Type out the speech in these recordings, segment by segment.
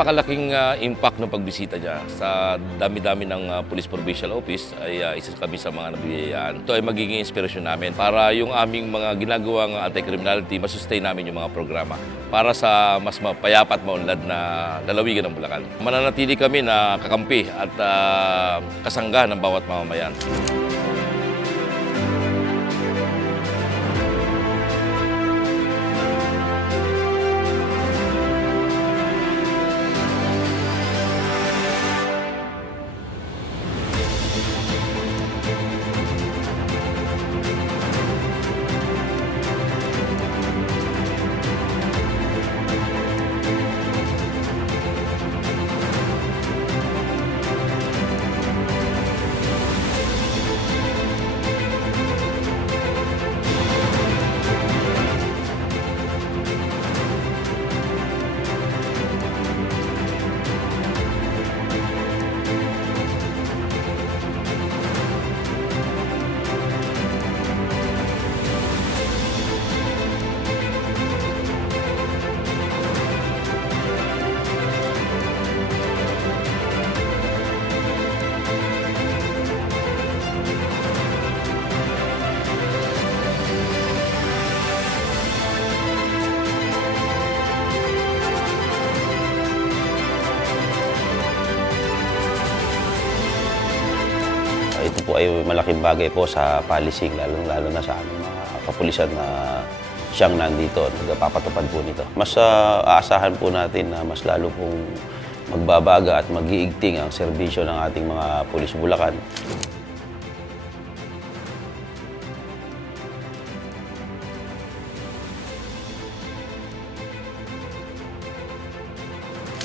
napakalaking impact ng pagbisita niya sa dami-dami ng Police Provincial Office ay isa kami sa mga nabiyayaan. Ito ay magiging inspirasyon namin para yung aming mga ginagawang anti-criminality, masustain namin yung mga programa para sa mas mapayapa at maunlad na lalawigan ng Bulacan. Mananatili kami na kakampi at kasangga ng bawat mamamayan. Ito po ay malaking bagay po sa policing, lalo na sa aming mga kapulisan na siyang nandito, nagpapatupad po nito. Mas aasahan po natin na mas lalo pong magbabaga at mag-iigting ang serbisyo ng ating mga pulis Bulacan.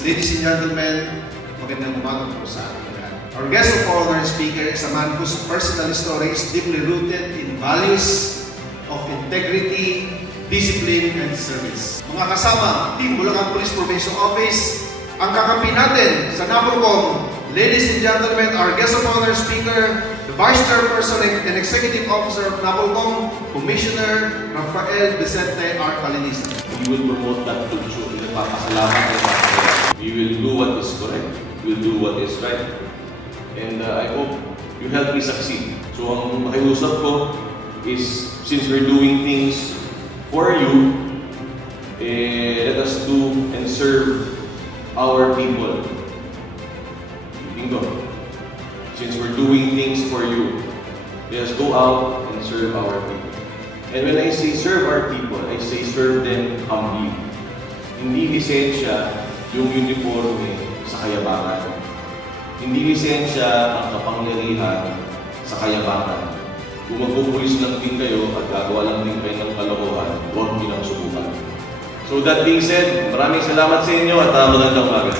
Ladies and gentlemen, magandang umaga po sa ating lahat. Our guest of honor speaker is a man whose personal story is deeply rooted in values of integrity, discipline, and service. Mga kasama, Team Bulacan Police Provincial Office, ang kakampi natin sa NAPOLCOM. Ladies and gentlemen, our guest of honor speaker, the Vice Chairperson and Executive Officer of NAPOLCOM, Commissioner Rafael Vicente R. Calinista. We will promote that culture. Nagpapasalamat tayo. We will do what is correct. We will do what is right. And I hope you help me succeed. So ang makiusap ko is, since we're doing things for you, let us do and serve our people. Bingo. Since we're doing things for you, let us go out and serve our people. And when I say serve our people, I say serve them humbly. Hindi lisensya yung uniforme sa kayabangan. Hindi lisensya ang kapangyarihan sa kayabangan. Kung magpupulis lang din kayo at gagawa lang din kayo ng kalokohan, huwag nilang subukan. So that being said, maraming salamat sa inyo at magandang umaga.